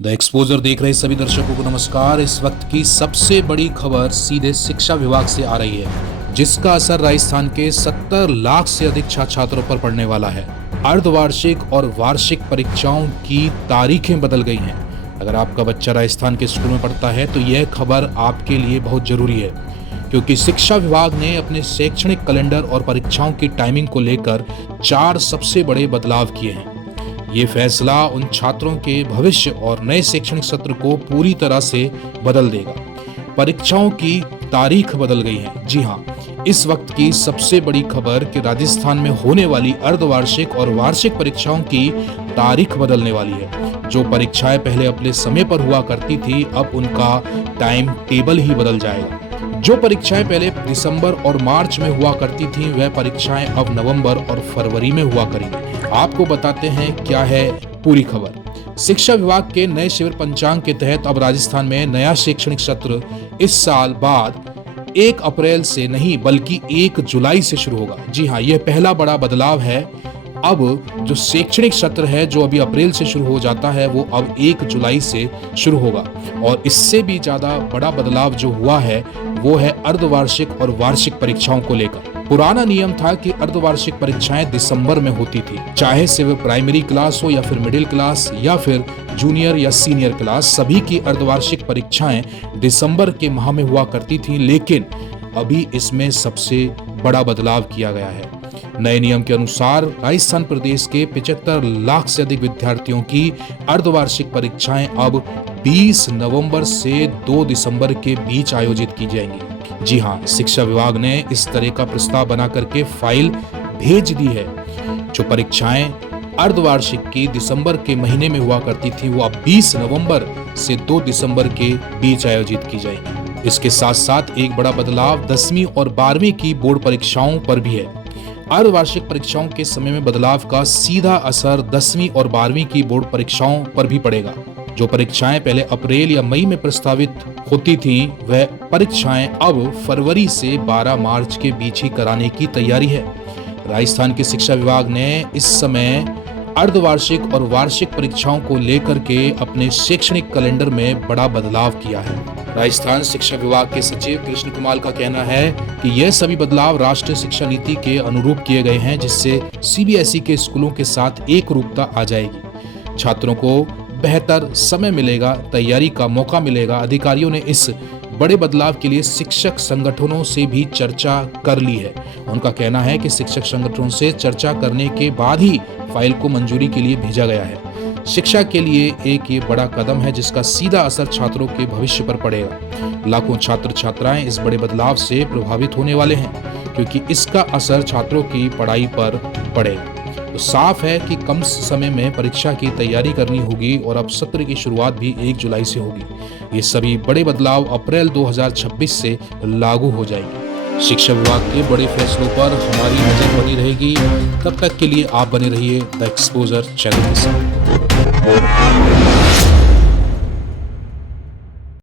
The exposure देख रहे सभी दर्शकों को नमस्कार। इस वक्त की सबसे बड़ी खबर सीधे शिक्षा विभाग से आ रही है, जिसका असर राजस्थान के 70 लाख से अधिक छात्र छात्रों पर पड़ने वाला है। अर्धवार्षिक और वार्षिक परीक्षाओं की तारीखें बदल गई हैं। अगर आपका बच्चा राजस्थान के स्कूल में पढ़ता है तो यह खबर आपके लिए बहुत जरूरी है, क्योंकि शिक्षा विभाग ने अपने शैक्षणिक कैलेंडर और परीक्षाओं की टाइमिंग को लेकर 4 सबसे बड़े बदलाव किए हैं। ये फैसला उन छात्रों के भविष्य और नए शैक्षणिक सत्र को पूरी तरह से बदल देगा। परीक्षाओं की तारीख बदल गई है। जी हाँ, इस वक्त की सबसे बड़ी खबर कि राजस्थान में होने वाली अर्धवार्षिक और वार्षिक परीक्षाओं की तारीख बदलने वाली है। जो परीक्षाएं पहले अपने समय पर हुआ करती थी, अब उनका टाइम टेबल ही बदल जाएगा। जो परीक्षाएं पहले दिसंबर और मार्च में हुआ करती थीं, वह परीक्षाएं अब नवंबर और फरवरी में हुआ करेंगी। आपको बताते हैं क्या है पूरी खबर। शिक्षा विभाग के नए शिविर पंचांग के तहत अब राजस्थान में नया शैक्षणिक सत्र इस साल बाद 1 अप्रैल से नहीं बल्कि 1 जुलाई से शुरू होगा। जी हाँ, यह पहला बड़ा बदलाव है। अब जो शैक्षणिक सत्र है जो अभी अप्रैल से शुरू हो जाता है, वो अब 1 जुलाई से शुरू होगा। और इससे भी ज्यादा बड़ा बदलाव जो हुआ है वो है अर्धवार्षिक और वार्षिक परीक्षाओं को लेकर। पुराना नियम था कि अर्धवार्षिक परीक्षाएं दिसंबर में होती थी, चाहे से वह प्राइमरी क्लास हो या फिर मिडिल क्लास या फिर जूनियर या सीनियर क्लास, सभी की अर्धवार्षिक परीक्षाएं दिसंबर के माह में हुआ करती थी। लेकिन अभी इसमें सबसे बड़ा बदलाव किया गया है। नए नियम के अनुसार राजस्थान प्रदेश के 75 लाख से अधिक विद्यार्थियों की अर्धवार्षिक परीक्षाएं अब 20 नवंबर से 2 दिसंबर के बीच आयोजित की जाएंगी। जी हाँ, शिक्षा विभाग ने इस तरह का प्रस्ताव बना करके फाइल भेज दी है। जो परीक्षाएं अर्धवार्षिक की दिसंबर के महीने में हुआ करती थी, वो अब 20 नवंबर से 2 दिसंबर के बीच आयोजित की जाएंगी। इसके साथ साथ एक बड़ा बदलाव 10वीं और 12वीं की बोर्ड परीक्षाओं पर भी है। अर्धवार्षिक परीक्षाओं के समय में बदलाव का सीधा असर 10वीं और 12वीं की बोर्ड परीक्षाओं पर भी पड़ेगा। जो परीक्षाएं पहले अप्रैल या मई में प्रस्तावित होती थीं, वह परीक्षाएं अब फरवरी से 12 मार्च के बीच ही कराने की तैयारी है। राजस्थान के शिक्षा विभाग ने इस समय अर्धवार्षिक और वार्षिक परीक्षाओं को लेकर के अपने शैक्षणिक कैलेंडर में बड़ा बदलाव किया है। राजस्थान शिक्षा विभाग के सचिव कृष्ण कुमार का कहना है कि यह सभी बदलाव राष्ट्रीय शिक्षा नीति के अनुरूप किए गए हैं, जिससे सीबीएसई के स्कूलों के साथ एक रूपता आ जाएगी। छात्रों को बेहतर समय मिलेगा, तैयारी का मौका मिलेगा। अधिकारियों ने इस बड़े बदलाव के लिए शिक्षक संगठनों से भी चर्चा कर ली है। उनका कहना है कि शिक्षक संगठनों से चर्चा करने के बाद ही फाइल को मंजूरी के लिए भेजा गया है। शिक्षा के लिए एक ये बड़ा कदम है, जिसका सीधा असर छात्रों के भविष्य पर पड़ेगा। लाखों छात्र छात्राएं इस बड़े बदलाव से प्रभावित होने वाले हैं, क्योंकि इसका असर छात्रों की पढ़ाई पर पड़ेगा। तो साफ है कि कम समय में परीक्षा की तैयारी करनी होगी और अब सत्र की शुरुआत भी 1 जुलाई से होगी। ये सभी बड़े बदलाव अप्रैल 2026 से लागू हो जाएंगे। शिक्षा विभाग के बड़े फैसलों पर हमारी नजर बनी रहेगी। तब तक के लिए आप बने रहिए द एक्सपोजर चैनल के साथ।